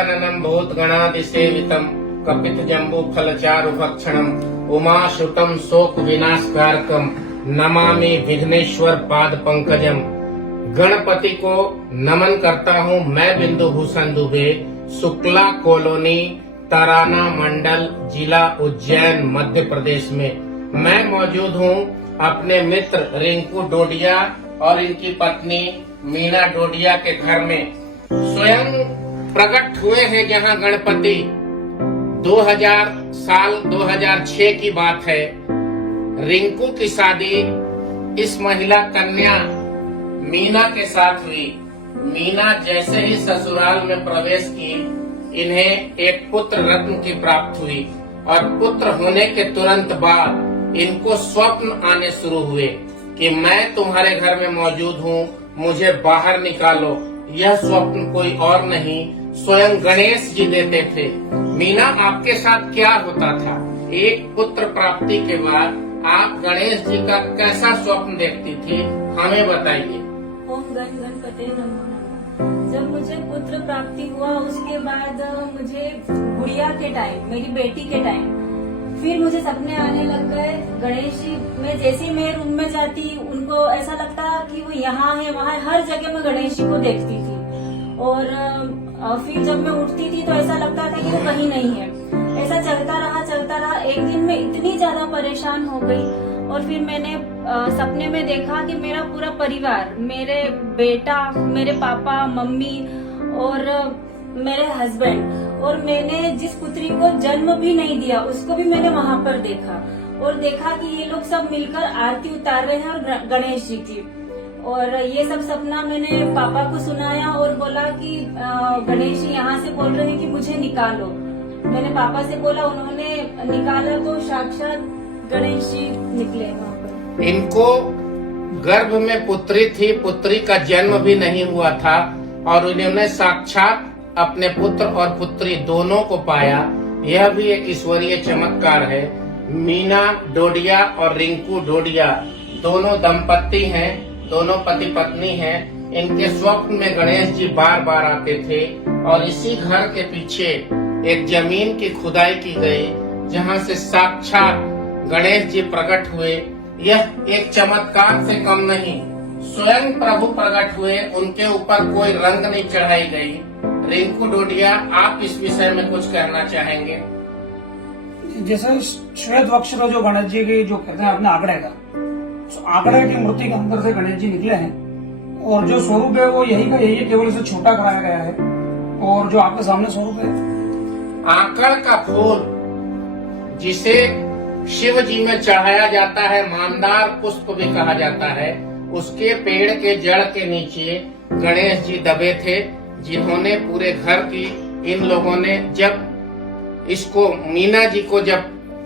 खननम भूतगणादिसेवितम कपित जम्बू फलचारु भक्षणम उमाश्रुतम शोक विनाशकारकम नमामि विघ्नेश्वर पाद पंकजम। गणपति को नमन करता हूँ मैं बिंदु भूषण दुबे, शुक्ला कॉलोनी, तराना मंडल, जिला उज्जैन, मध्य प्रदेश में। मैं मौजूद हूँ अपने मित्र रिंकू डोडिया और इनकी पत्नी मीना डोडिया के घर में। स्वयं प्रकट हुए हैं यहाँ गणपति। 2006 की बात है। रिंकू की शादी इस महिला कन्या मीना के साथ हुई। मीना जैसे ही ससुराल में प्रवेश की, इन्हें एक पुत्र रत्न की प्राप्त हुई और पुत्र होने के तुरंत बाद इनको स्वप्न आने शुरू हुए कि मैं तुम्हारे घर में मौजूद हूँ, मुझे बाहर निकालो। यह स्वप्न कोई और नहीं, स्वयं गणेश जी देते थे। मीना, आपके साथ क्या होता था? एक पुत्र प्राप्ति के बाद आप गणेश जी का कैसा स्वप्न देखती थी, हमें बताइए। ओम गणपते नमः। जब मुझे पुत्र प्राप्ति हुआ उसके बाद मुझे गुड़िया के टाइम, मेरी बेटी के टाइम, फिर मुझे सपने आने लग गए गणेश जी में। जैसे ही मैं रूम में जाती, उनको ऐसा लगता कि वो यहाँ है वहाँ है, हर जगह मैं गणेश जी को देखती थी। और फिर जब मैं उठती थी तो ऐसा लगता था कि वो कहीं नहीं है। ऐसा चलता रहा। एक दिन मैं इतनी ज्यादा परेशान हो गई और फिर मैंने सपने में देखा कि मेरा पूरा परिवार, मेरे बेटा, मेरे पापा, मम्मी और मेरे हस्बैंड, और मैंने जिस पुत्री को जन्म भी नहीं दिया उसको भी मैंने वहाँ पर देखा। और देखा कि ये लोग सब मिलकर आरती उतार रहे हैं और गणेश जी की। और ये सब सपना मैंने पापा को सुनाया और बोला कि गणेश जी यहाँ से बोल रहे हैं कि मुझे निकालो। मैंने पापा से बोला, उन्होंने निकाला तो साक्षात गणेश जी निकले वहाँ पर। इनको गर्भ में पुत्री थी, पुत्री का जन्म भी नहीं हुआ था और उन्होंने साक्षात अपने पुत्र और पुत्री दोनों को पाया। यह भी एक ईश्वरीय चमत्कार है। मीना डोडिया और रिंकू डोडिया दोनों दंपत्ति हैं, दोनों पति पत्नी हैं। इनके स्वप्न में गणेश जी बार बार आते थे और इसी घर के पीछे एक जमीन की खुदाई की गई जहां से साक्षात गणेश जी प्रकट हुए। यह एक चमत्कार से कम नहीं, स्वयं प्रभु प्रकट हुए, उनके ऊपर कोई रंग नहीं चढ़ाई गई। रिंकू डोडिया, आप इस विषय में कुछ कहना चाहेंगे? जैसे श्वेत अक्षर जो गणेश जी की जो कहते हैं अपने आंकड़े का, तो आंकड़े की मूर्ति के अंदर से गणेश जी निकले हैं और जो स्वरूप है वो यही का यही है, केवल इसे छोटा कराया गया है। और जो आपके सामने स्वरूप है आंकड़ का फूल, जिसे शिव जी में चढ़ाया जाता है, मानदार पुष्प भी कहा जाता है, उसके पेड़ के जड़ के नीचे गणेश जी दबे थे, जिन्होंने पूरे घर की, इन लोगों ने जब इसको मीना जी को जब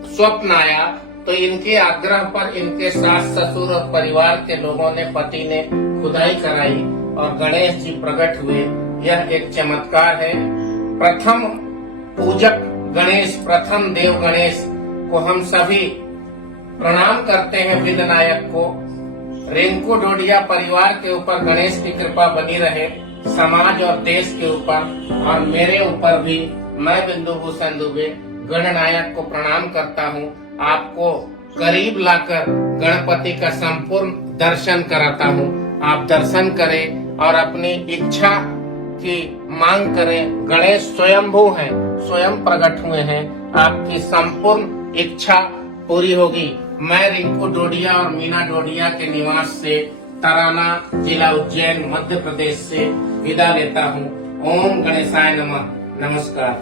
स्वप्न आया तो इनके आग्रह पर इनके सास ससुर और परिवार के लोगों ने, पति ने खुदाई कराई और गणेश जी प्रकट हुए। यह एक चमत्कार है। प्रथम पूजक गणेश, प्रथम देव गणेश को हम सभी प्रणाम करते हैं, विघ्ननायक को। रिंकू डोडिया परिवार के ऊपर गणेश की कृपा बनी रहे, समाज और देश के ऊपर और मेरे ऊपर भी। मैं बिंदु भूषण दुबे गणनायक को प्रणाम करता हूँ। आपको करीब लाकर गणपति का संपूर्ण दर्शन कराता हूँ। आप दर्शन करें और अपनी इच्छा की मांग करें। गणेश स्वयंभू हैं, स्वयं प्रकट हुए हैं, आपकी संपूर्ण इच्छा पूरी होगी। मैं रिंकू डोडिया और मीना डोडिया के निवास से, तराना, जिला उज्जैन, मध्य प्रदेश से विदा लेता हूँ। ओम गणेशाय नमः। नमस्कार।